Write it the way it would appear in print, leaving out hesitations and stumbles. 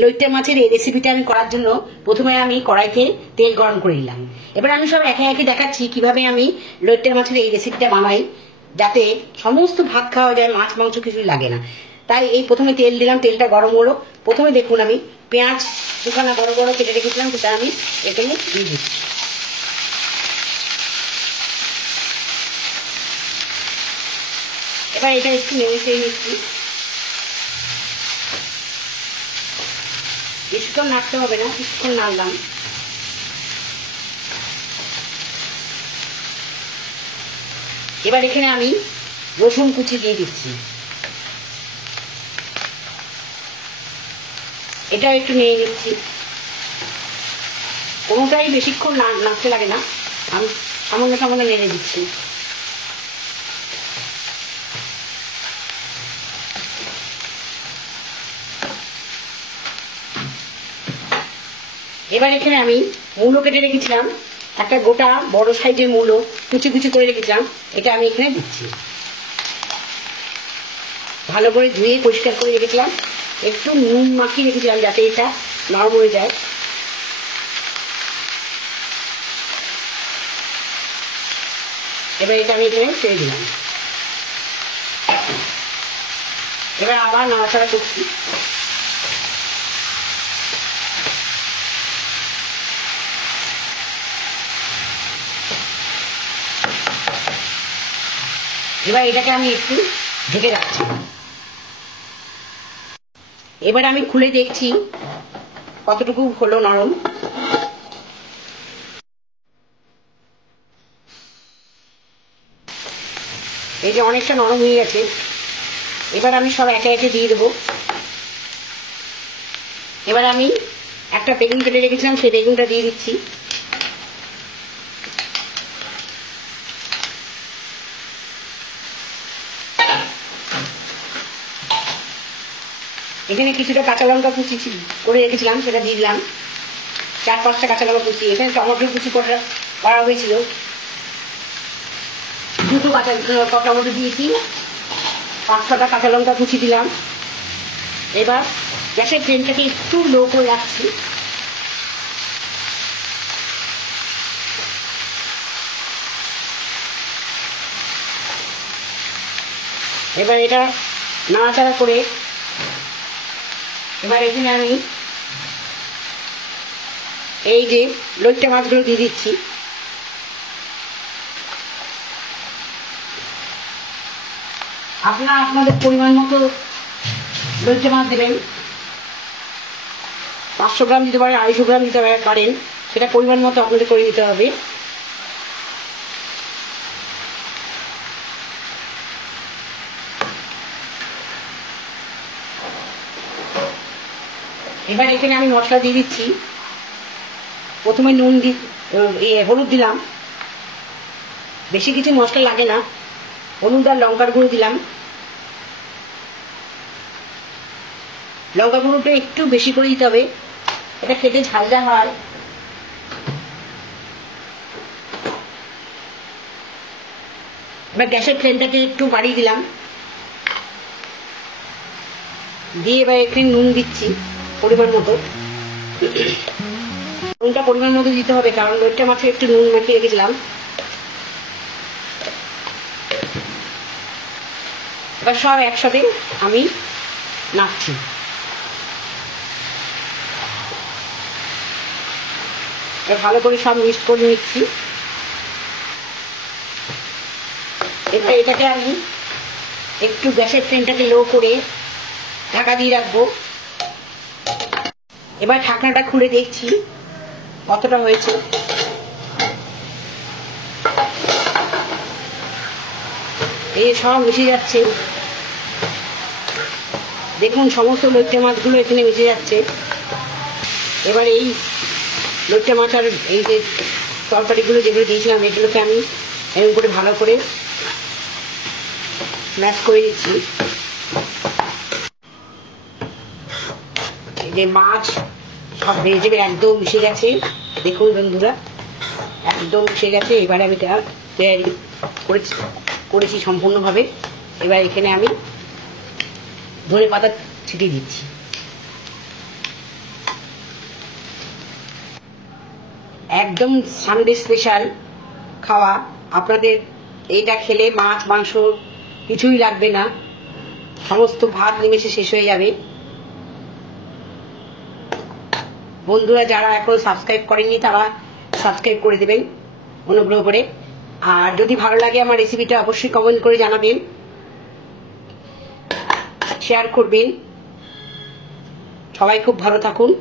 লইট্টা মাছের এই রেসিপিটা আমি করার জন্য প্রথমে আমি কড়াইতে তেল গরম করে নিলাম। এবার আমি সব একে একে দেখাচ্ছি কিভাবে আমি লইট্টা মাছের এই রেসিপিটা বানাই, যাতে সমস্ত ভাত খাওয়া যায়, মাছ মাংস কিছুই লাগে না। তাই এই প্রথমে তেল দিলাম, তেলটা গরম হলো। প্রথমে দেখুন আমি পেঁয়াজ দুখানা বড় বড় কেটে রেখেছিলাম, সেটা আমি এখানে দিয়ে দিচ্ছি। এবার এটা একটু নেড়ে চেড়ে নিচ্ছি। বেশিক্ষণ নাড়তে হবে না, কিছুক্ষণ নাড়লাম। এবার এখানে আমি রসুন কুচি দিয়ে দিচ্ছি, এটাও একটু নিয়ে নিচ্ছি। কোনোটাই বেশিক্ষণ নাড়তে লাগে না, আমি সামান্য সামান্য নেড়ে দিচ্ছি। এবার এখানে আমি মূলো কেটে রেখেছিলাম, একটা গোটা বড় সাইজের মূলো কুচি কুচি করে রেখেছিলাম, এটা আমি এখানে দিচ্ছি। ভালো করে ধুয়ে পরিষ্কার করে রেখেছিলাম, একটু নুন মাখিয়ে রেখেছিলাম যাতে এটা নরম হয়ে যায়। এবার এটা আমি এখানে ছেড়ে দিলাম। এবার আবার নাড়াচাড়া করছি। এবার এটাকে আমি একটু ঢেকে রাখছি। এবার আমি খুলে দেখছি কতটুকু হলো নরম। এই যে অনেকটা নরম হয়ে গেছে। এবার আমি সব একে একে দিয়ে দেবো। এবার আমি একটা বেগুন কেটে রেখেছিলাম, সেই বেগুনটা দিয়ে দিচ্ছি। এখানে কিছুটা কাঁচা লঙ্কা কুচি করে রেখেছিলাম, সেটা দিয়ে দিলাম। 4-5টা কাঁচা লঙ্কা কুচি। এখানে টমেটো কুচি করা হয়েছিল, 2টো টমেটো দিয়েছি, 5-6টা কাঁচা লঙ্কা কুচি দিলাম। এবার গ্যাসের ফ্লেমটাকে একটু লো করে রাখছি। এবার এটা নাড়াচাড়া করে এবার এখানে আমি এই যে লইট্টা মাছগুলো দিয়ে দিচ্ছি। আপনারা আপনাদের পরিমাণ মতো লইট্টা মাছ দেবেন। 500 গ্রাম দিতে পারেন, 250 গ্রাম দিতে পারেন, সেটা পরিমাণ মতো আপনাদের করে দিতে হবে। এবার এখানে আমি মশলা দিয়ে দিচ্ছি। প্রথমে নুন হলুদ দিলাম, বেশি কিছু মশলা লাগে না। হলুদ আর লঙ্কার গুঁড়ো দিলাম। লঙ্কার গুঁড়োটা একটু বেশি করে দিতে হবে, এটা খেতে ঝালটা হয়। এবার গ্যাসের ফ্লেমটাকে একটু বাড়িয়ে দিলাম, দিয়ে এবার এখানে নুন দিচ্ছি পরিমাণ মতো। নুনটা পরিমাণ মতো দিতে হবে, কারণ লইট্টা মাছে একটু নুন মাখিয়ে রেখেছিলাম। এবার সব একসাথে আমি নাড়ছি। ভালো করে সব মিক্স করে নিচ্ছি। এবার এটাকে আমি একটু গ্যাসের ফ্লেমটাকে লো করে ঢাকা দিয়ে রাখবো। এবার ঢাকনাটা খুলে দেখছি কতটা হয়েছে। এই সব মিশে যাচ্ছে, দেখুন সমস্ত লইট্টা মাছগুলো এখানে মিশে যাচ্ছে। এবার এই লইট্টা মাছ আর এই যে তরকারিগুলো যেগুলো দিয়েছিলাম, এগুলোকে আমি এরকম করে ভালো করে ম্যাশ করে দিচ্ছি। এই যে মাছ সব ভেজে একদম মিশে গেছে, দেখুন বন্ধুরা একদম মিশে গেছে। এবারে আমি এটা তৈরি করেছি সম্পূর্ণভাবে। এবার এখানে আমি ধনেপাতা ছিটিয়ে দিচ্ছি। একদম সানডে স্পেশাল খাওয়া। আপনাদের এইটা খেলে মাছ মাংস কিছুই লাগবে না, সমস্ত ভাত নিমেষে শেষ হয়ে যাবে। বন্ধুরা যারা এখন সাবস্ক্রাইব করেননি তারা সাবস্ক্রাইব করে দেবেন অনুগ্রহ করে। আর যদি ভালো লাগে আমার রেসিপিটা অবশ্যই কমেন্ট করে জানাবেন, শেয়ার করবেন। সবাই খুব ভালো থাকুন।